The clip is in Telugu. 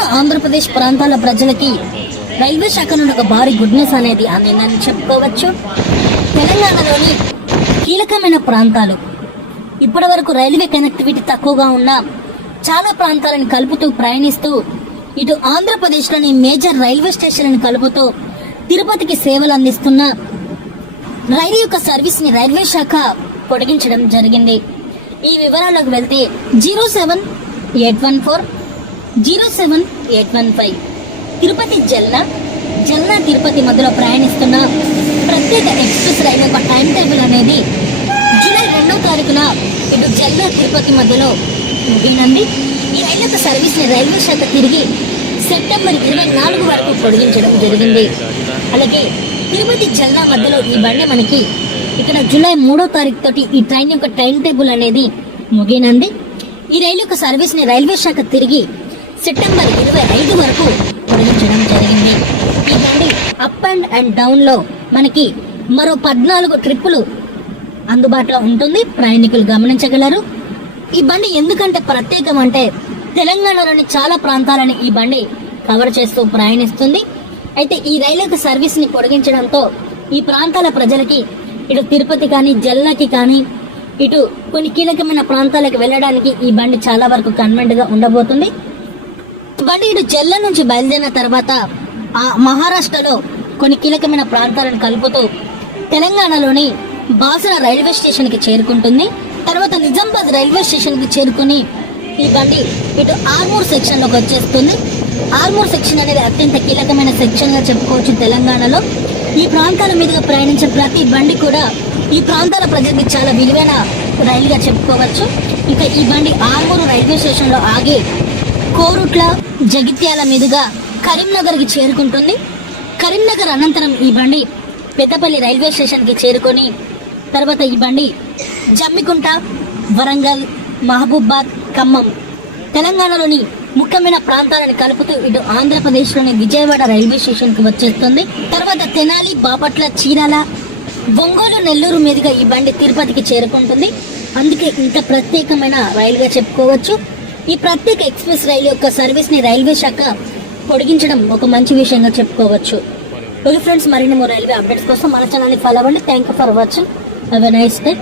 తెలంగాణ ఆంధ్రప్రదేశ్ ప్రాంతాల ప్రజలకి రైల్వే శాఖ నుండి ఒక భారీ గుడ్ న్యూస్ అనేది అందిందని చెప్పుకోవచ్చు. తెలంగాణలోని కీలకమైన ప్రాంతాలు, ఇప్పటి వరకు రైల్వే కనెక్టివిటీ తక్కువగా ఉన్న చాలా ప్రాంతాలను కలుపుతూ ప్రయాణిస్తూ ఇటు ఆంధ్రప్రదేశ్లోని మేజర్ రైల్వే స్టేషన్లను కలుపుతూ తిరుపతికి సేవలు అందిస్తున్న రైలు యొక్క సర్వీస్ ని రైల్వే శాఖ పొడిగించడం జరిగింది. ఈ వివరాలకు వెళ్తే 07814 తిరుపతి జల్నా తిరుపతి మధ్యలో ప్రయాణిస్తున్న ప్రత్యేక ఎక్స్ప్రెస్ రైలు యొక్క టైం టేబుల్ అనేది జూలై 2వ తారీఖున ఇటు జల్నా తిరుపతి మధ్యలో ముగినంది. ఈ రైలు యొక్క సర్వీస్ ని రైల్వే శాఖ తిరిగి సెప్టెంబర్ 24 వరకు పొడిగించడం జరిగింది. అలాగే తిరుపతి జల్నా మధ్యలో ఈ బండి మనకి ఇక్కడ జూలై 3వ తారీఖు తోటి ఈ ట్రైన్ యొక్క టైం టేబుల్ అనేది ముగినంది. ఈ రైలు యొక్క సర్వీస్ ని రైల్వే శాఖ తిరిగి సెప్టెంబర్ 25 వరకు పొడిగించడం జరిగింది. ఈ బండి అప్ అండ్ డౌన్ లో మనకి మరో 14 ట్రిప్పులు అందుబాటులో ఉంటుంది, ప్రయాణికులు గమనించగలరు. ఈ బండి ఎందుకంటే ప్రత్యేకం అంటే తెలంగాణలోని చాలా ప్రాంతాలని ఈ బండి కవర్ చేస్తూ ప్రయాణిస్తుంది. అయితే ఈ రైలు యొక్క సర్వీస్ ని పొడిగించడంతో ఈ ప్రాంతాల ప్రజలకి ఇటు తిరుపతి కానీ జల్లాకి కానీ ఇటు కొన్ని కీలకమైన ప్రాంతాలకు వెళ్ళడానికి ఈ బండి చాలా వరకు కన్వెంట్ గా ఉండబోతుంది. బండి ఇటు జల్లా నుంచి బయలుదేరిన తర్వాత ఆ మహారాష్ట్రలో కొన్ని కీలకమైన ప్రాంతాలను కలుపుతూ తెలంగాణలోని బాసర రైల్వే స్టేషన్ కి చేరుకుంటుంది. తర్వాత నిజామాబాద్ రైల్వే స్టేషన్ కి చేరుకుని ఈ బండి ఇటు ఆర్మూర్ సెక్షన్ లోకి వచ్చేస్తుంది. ఆర్మూర్ సెక్షన్ అనేది అత్యంత కీలకమైన సెక్షన్ గా చెప్పుకోవచ్చు తెలంగాణలో. ఈ ప్రాంతాల మీదుగా ప్రయాణించే ప్రతి బండి కూడా ఈ ప్రాంతాల ప్రజలకి చాలా విలువైన రైలుగా చెప్పుకోవచ్చు. ఇక ఈ బండి ఆర్మూరు రైల్వే స్టేషన్ లో ఆగి కోరుట్ల జగిత్యాల మీదుగా కరీంనగర్ కి చేరుకుంటుంది. కరీంనగర్ అనంతరం ఈ బండి పెద్దపల్లి రైల్వే స్టేషన్ కి చేరుకొని తర్వాత ఈ బండి జమ్మికుంట, వరంగల్, మహబూబాద్, ఖమ్మం తెలంగాణలోని ముఖ్యమైన ప్రాంతాలను కలుపుతూ ఇటు ఆంధ్రప్రదేశ్లోని విజయవాడ రైల్వే స్టేషన్ కి వచ్చేస్తుంది. తర్వాత తెనాలి, బాపట్ల, చీరాల, ఒంగోలు, నెల్లూరు మీదుగా ఈ బండి తిరుపతికి చేరుకుంటుంది. అందుకే ఇంత ప్రత్యేకమైన రైలుగా చెప్పుకోవచ్చు. ఈ ప్రత్యేక ఎక్స్ప్రెస్ రైలు యొక్క సర్వీస్ ని రైల్వే శాఖ పొడిగించడం ఒక మంచి విషయంగా చెప్పుకోవచ్చు. ఓకే ఫ్రెండ్స్, మరిన్ని రైల్వే అప్డేట్స్ కోసం మన ఛానల్ ని ఫాలో అవ్వండి. Thank you for watching. Have a nice day.